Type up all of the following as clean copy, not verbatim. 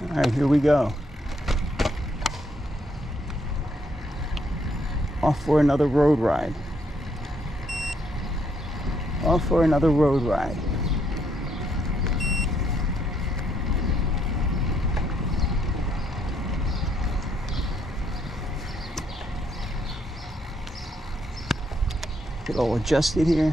All right, here we go. Off for another road ride. Off for another road ride. Get all adjusted here.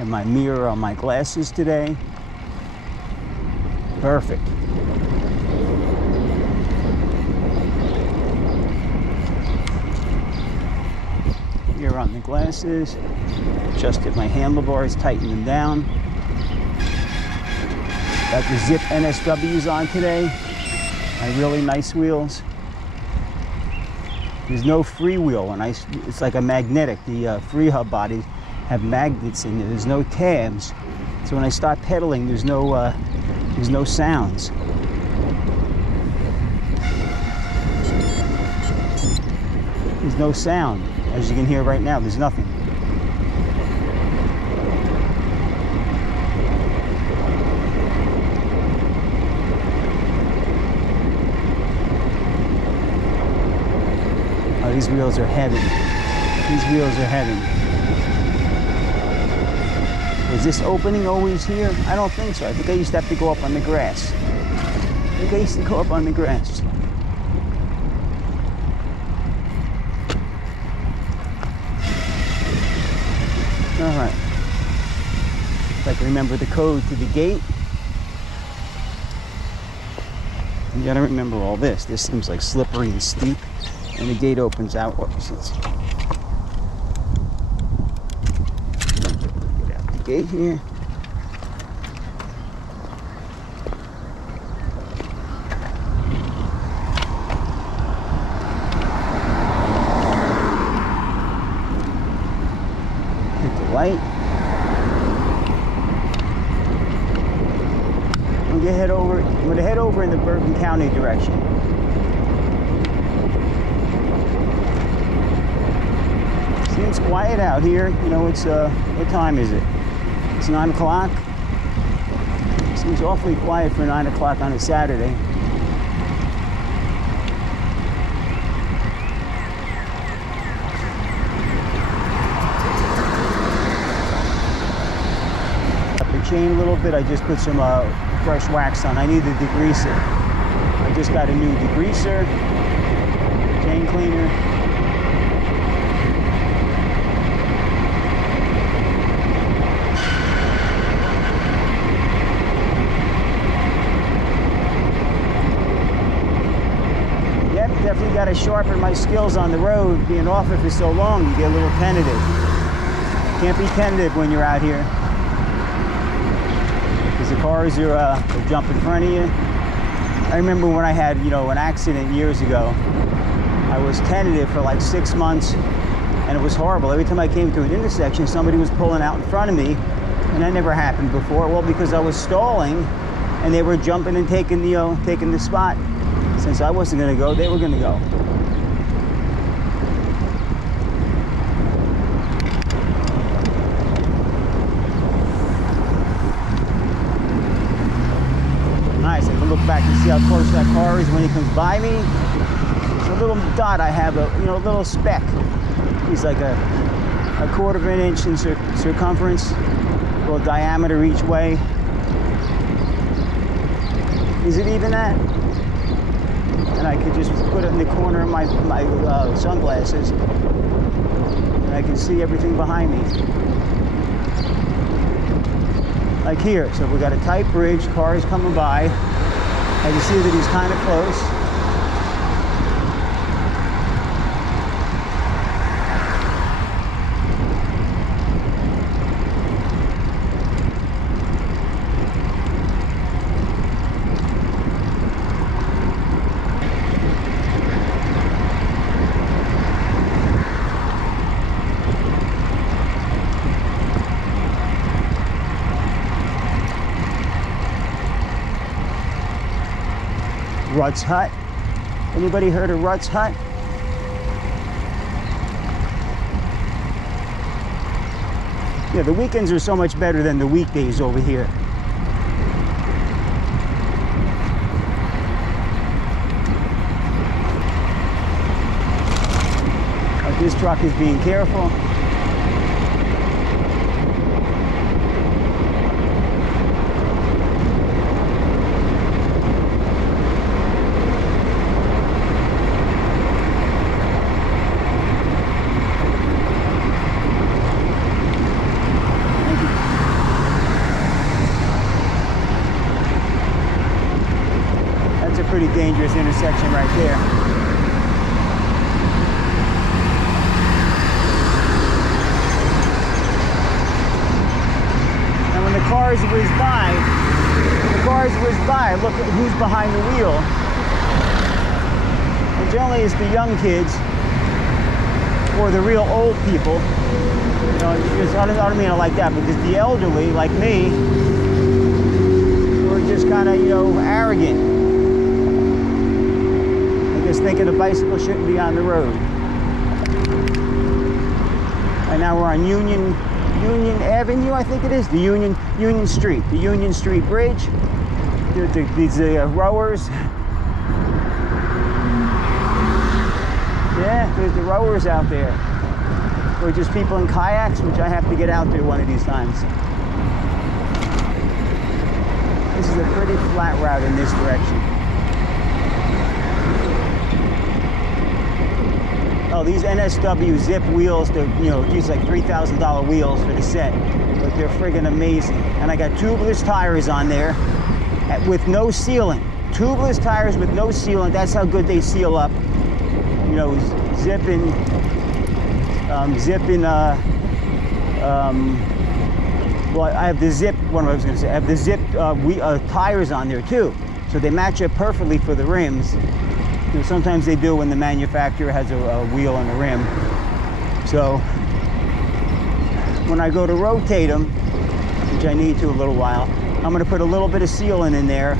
And my mirror on my glasses today. Perfect. Mirror on the glasses. Adjusted my handlebars, tightened them down. Got the Zip NSWs on today. My really nice wheels. There's no free wheel, and it's like a magnetic. The free hub bodies have magnets in there. There's no tabs, so when I start pedaling, there's no sounds. There's no sound, as you can hear right now. There's nothing. Oh, these wheels are heavy. These wheels are heavy. Is this opening always here? I don't think so. I think I used to have to go up on the grass. I think I used to go up on the grass. All right. If I can remember the code to the gate. You gotta remember all this. This seems like slippery and steep. And the gate opens out. Gate here. Hit the light. I'm gonna head over in the Bergen County direction. Seems quiet out here. You know, it's what time is it? It's 9 o'clock. Seems awfully quiet for 9 o'clock on a Saturday. Up the chain a little bit. I just put some fresh wax on. I need the degreaser. I just got a new degreaser, chain cleaner. Definitely got to sharpen my skills on the road. Being off it for so long, you get a little tentative. Can't be tentative when you're out here, because the cars are they jump in front of you. I remember when I had, an accident years ago. I was tentative for like 6 months, and it was horrible. Every time I came to an intersection, somebody was pulling out in front of me, and that never happened before. Well, because I was stalling, and they were jumping and taking the spot. Since I wasn't going to go, they were going to go. Nice. I can look back and see how close that car is when he comes by me. It's a little dot I have, a little speck. He's like a 1/4 of an inch in circumference, a little diameter each way. Is it even that? And I could just put it in the corner of my sunglasses, and I can see everything behind me. Like here, so we got a tight bridge, cars coming by. I can see that he's kind of close. Rutt's Hut. Anybody heard of Rutt's Hut? Yeah, the weekends are so much better than the weekdays over here. But this truck is being careful. That's a pretty dangerous intersection right there. And when the cars whiz by, look at who's behind the wheel. And generally it's the young kids or the real old people. You know, I don't mean it like that, because the elderly, like me, were just kind of, you know, arrogant. Thinking a bicycle shouldn't be on the road. And now we're on Union Avenue, I think it is, the Union Street, the Union Street Bridge. These rowers. Yeah, there's the rowers out there. Or just people in kayaks, which I have to get out there one of these times. This is a pretty flat route in this direction. Oh, these NSW Zip wheels, they're, you know, these like $3,000 wheels for the set, but they're friggin' amazing. And I got tubeless tires on there with no sealant. Tubeless tires with no sealant, that's how good they seal up. You know, well, I have the Zip, what I was gonna say, I have the Zip tires on there too. So they match up perfectly for the rims. You know, sometimes they do when the manufacturer has a wheel and a rim. So when I go to rotate them, which I need to a little while, I'm going to put a little bit of sealant in there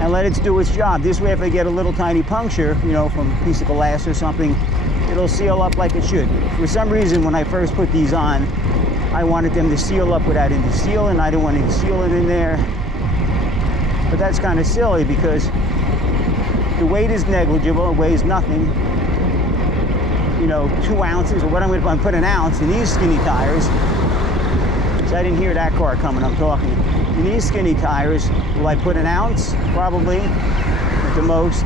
and let it do its job. This way, if I get a little tiny puncture, you know, from a piece of glass or something, it'll seal up like it should. For some reason, when I first put these on, I wanted them to seal up without any sealant. I didn't want any sealant in there. But that's kind of silly, because the weight is negligible, it weighs nothing. You know, 2 ounces, or what I'm going to put an ounce in these skinny tires. So I didn't hear that car coming, I'm talking. In these skinny tires, will I put an ounce? Probably, at the most.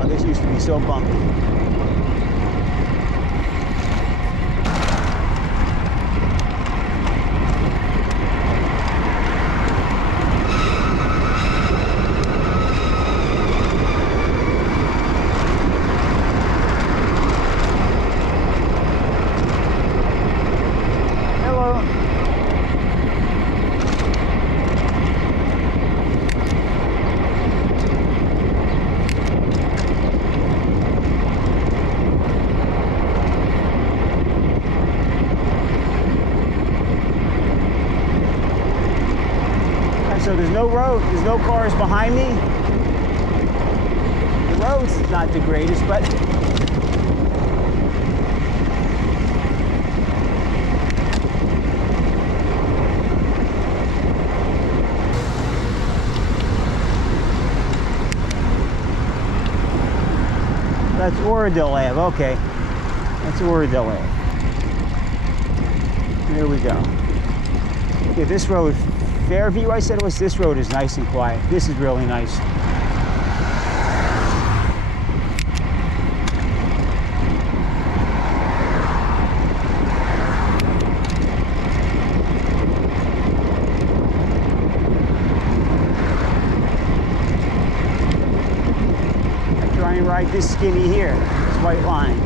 Oh, this used to be so bumpy. So there's no road, there's no cars behind me. The road's not the greatest, but that's Oradell Ave, okay. That's Oradell Ave. There we go. Okay, this road, Fairview, I said it was. This road is nice and quiet. This is really nice. I try and ride this skinny here, this white line.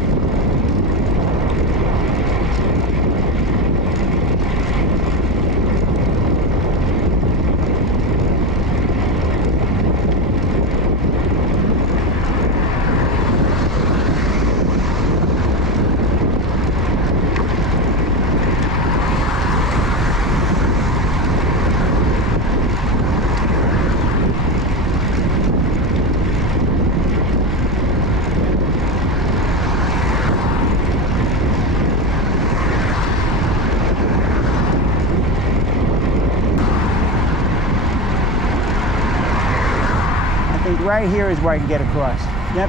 Right here is where I can get across. Yep.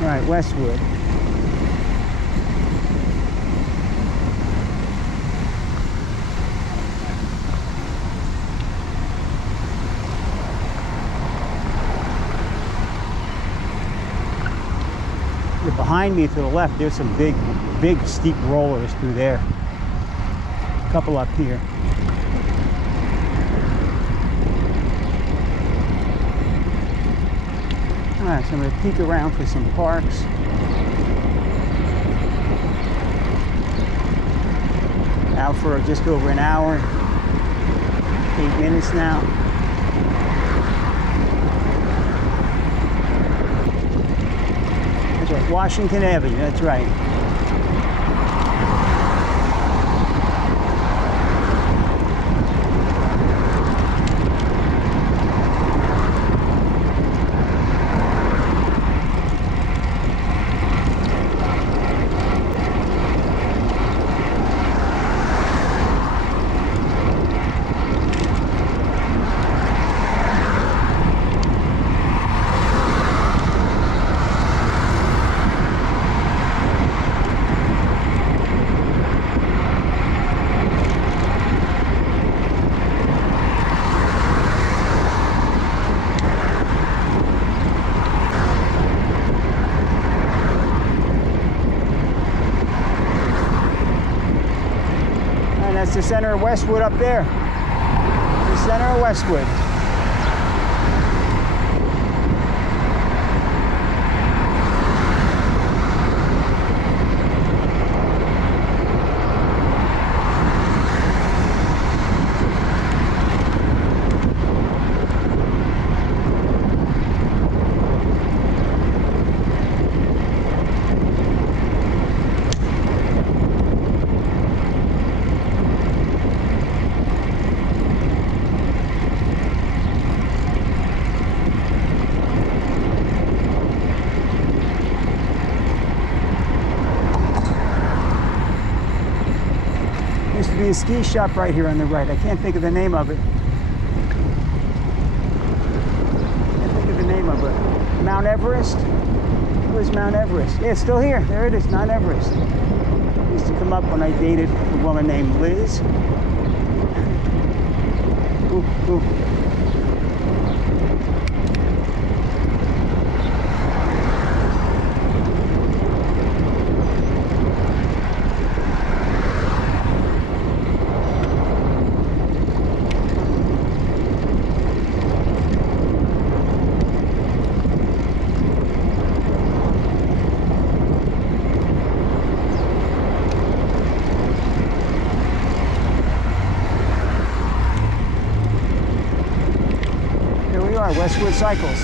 All right, Westwood. Behind me to the left, there's some big steep rollers through there. A couple up here. All right, so I'm going to peek around for some parks. Out for just over an hour, 8 minutes now. That's right, Washington Avenue, that's right. That's the center of Westwood up there. The center of Westwood. Used to be a ski shop right here on the right. I can't think of the name of it. Can't think of the name of it. Mount Everest? Where's Mount Everest? Yeah, it's still here. There it is, Mount Everest. It used to come up when I dated a woman named Liz. Ooh, ooh. Westwood Cycles.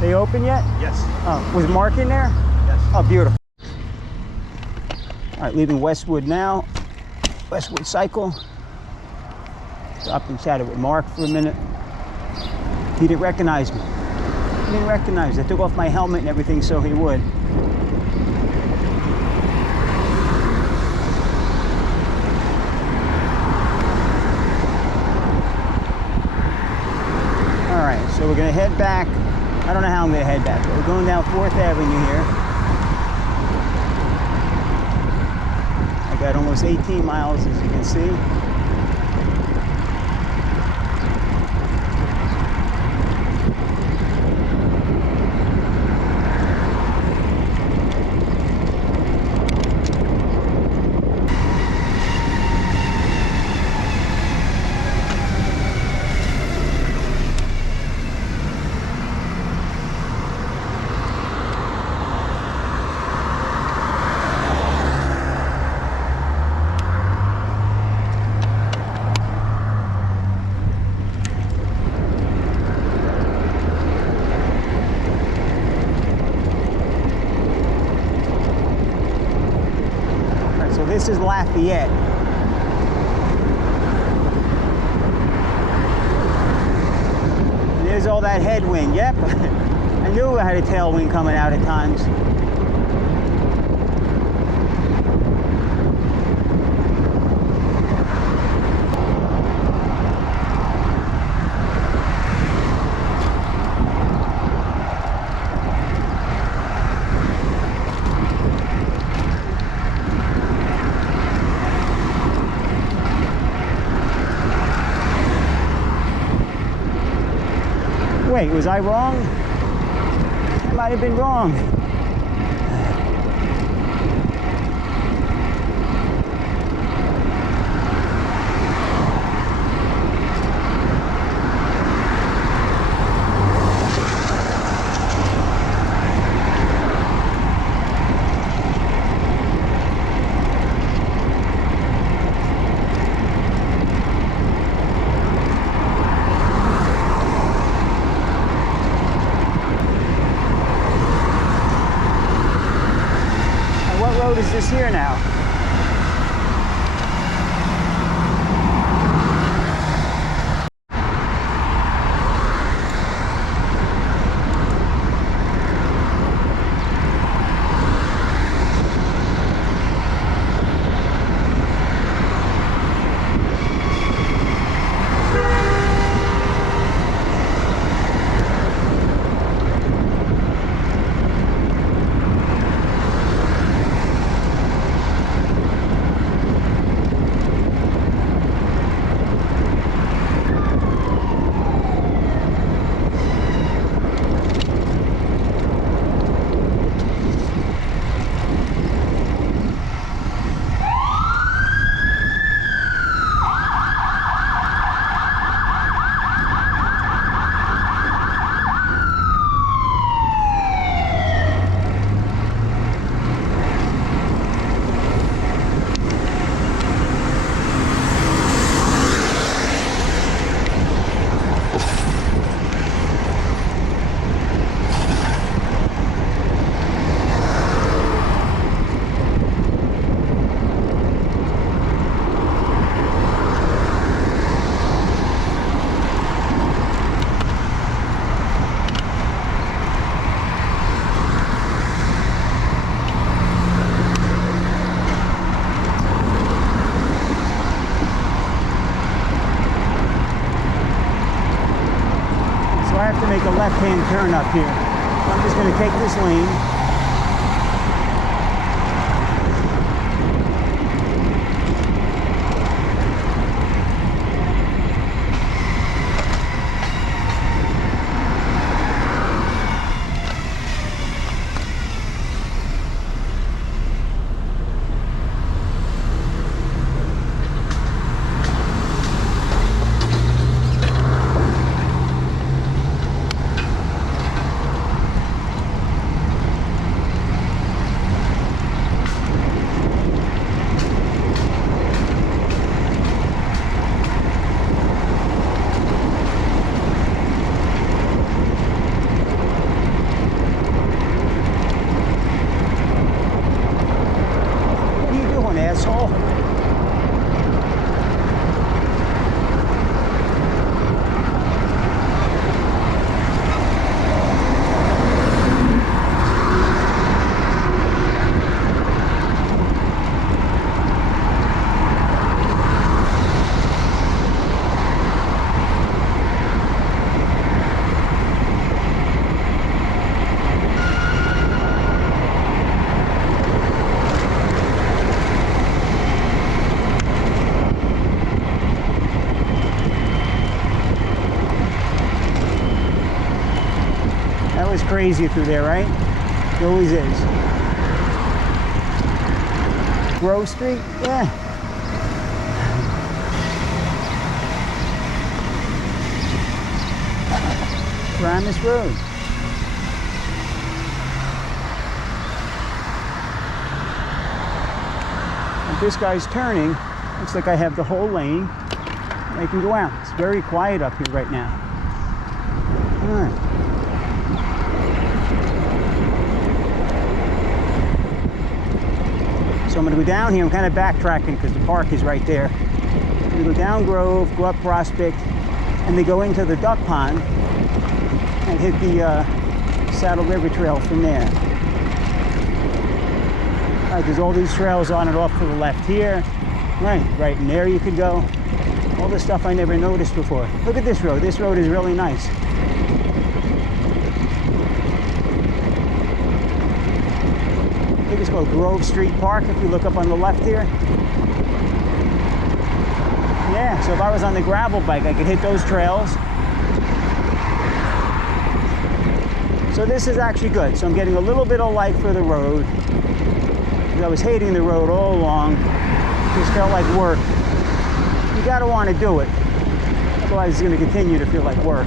They open yet? Yes. Oh, was Mark in there? Yes. Oh, beautiful. All right, leaving Westwood now. Westwood Cycle. Stopped and chatted with Mark for a minute. He didn't recognize me. He didn't recognize me. I took off my helmet and everything so he would. So we're going to head back. I don't know how I'm going to head back, but we're going down 4th Avenue here. I got almost 18 miles, as you can see. This is Lafayette. there's all that headwind. Yep, I knew I had a tailwind coming out at times. Wait, was I wrong? I might have been wrong. What road is this here now? I have to make a left-hand turn up here. So I'm just going to take this lane. Asshole. That was crazy through there, right? It always is. Grove Street? Yeah. Ramis Road. If this guy's turning, looks like I have the whole lane. I can go out. It's very quiet up here right now. All right. So I'm going to go down here. I'm kind of backtracking because the park is right there. I'm going to go down Grove, go up Prospect, and they go into the duck pond. and hit the Saddle River Trail from there. All right, there's all these trails on and off to the left here. Right in there you could go. All this stuff I never noticed before. Look at this road. This road is really nice. I think it's called Grove Street Park if you look up on the left here. Yeah, so if I was on the gravel bike, I could hit those trails. So this is actually good. So I'm getting a little bit of light for the road. I was hating the road all along. Just felt like work. You gotta want to do it. Otherwise it's gonna continue to feel like work.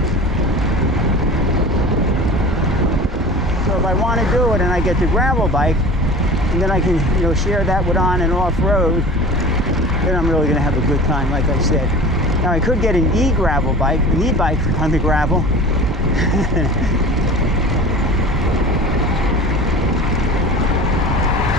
So if I want to do it and I get the gravel bike, and then I can, share that with on and off road, then I'm really gonna have a good time, like I said. Now I could get an e-gravel bike, an e-bike on the gravel.